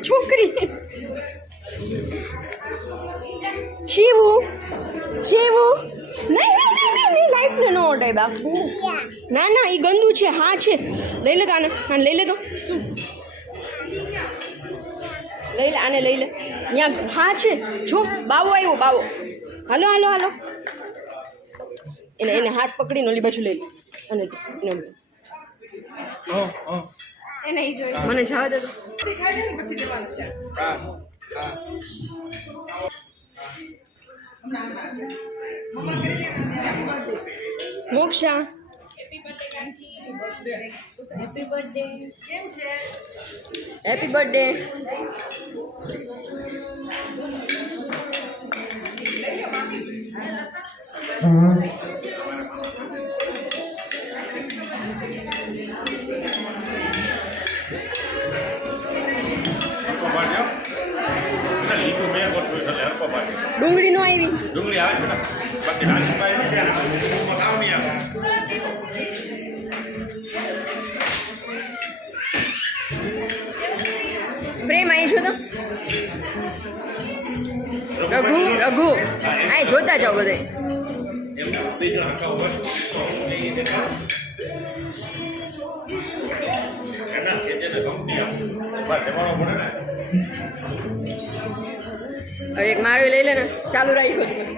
છોકરી શિવુ શિવુ નહીં લાઈટ ને નો ઓટાય બાપુ ના ના એ ગંદુ છે હા છે લઈ લે તો આને લઈ લે તો શું લઈ લે આને લઈ લે ત્યાં હા છે જો બાવો આવ્યો બાવો હાલો હાલો હાલો એને હાથ પકડીને ઓલી બાજુ લઈ લે અને મને જવા દે પછી દેવાનું છે મોક્ષા હેપી બર્થડે કેમ છે હેપી બર્થડે ડુંગળી નો આવી ડુંગળી આવે બાકી રાજભાઈ ને ત્યાં મગાવ નહીં આવે પ્રેમ આવી છો તો રઘુ રઘુ આ જોતા જાઓ બધે હવે એક મારું લઈ લે ને ચાલુ રાખ્યો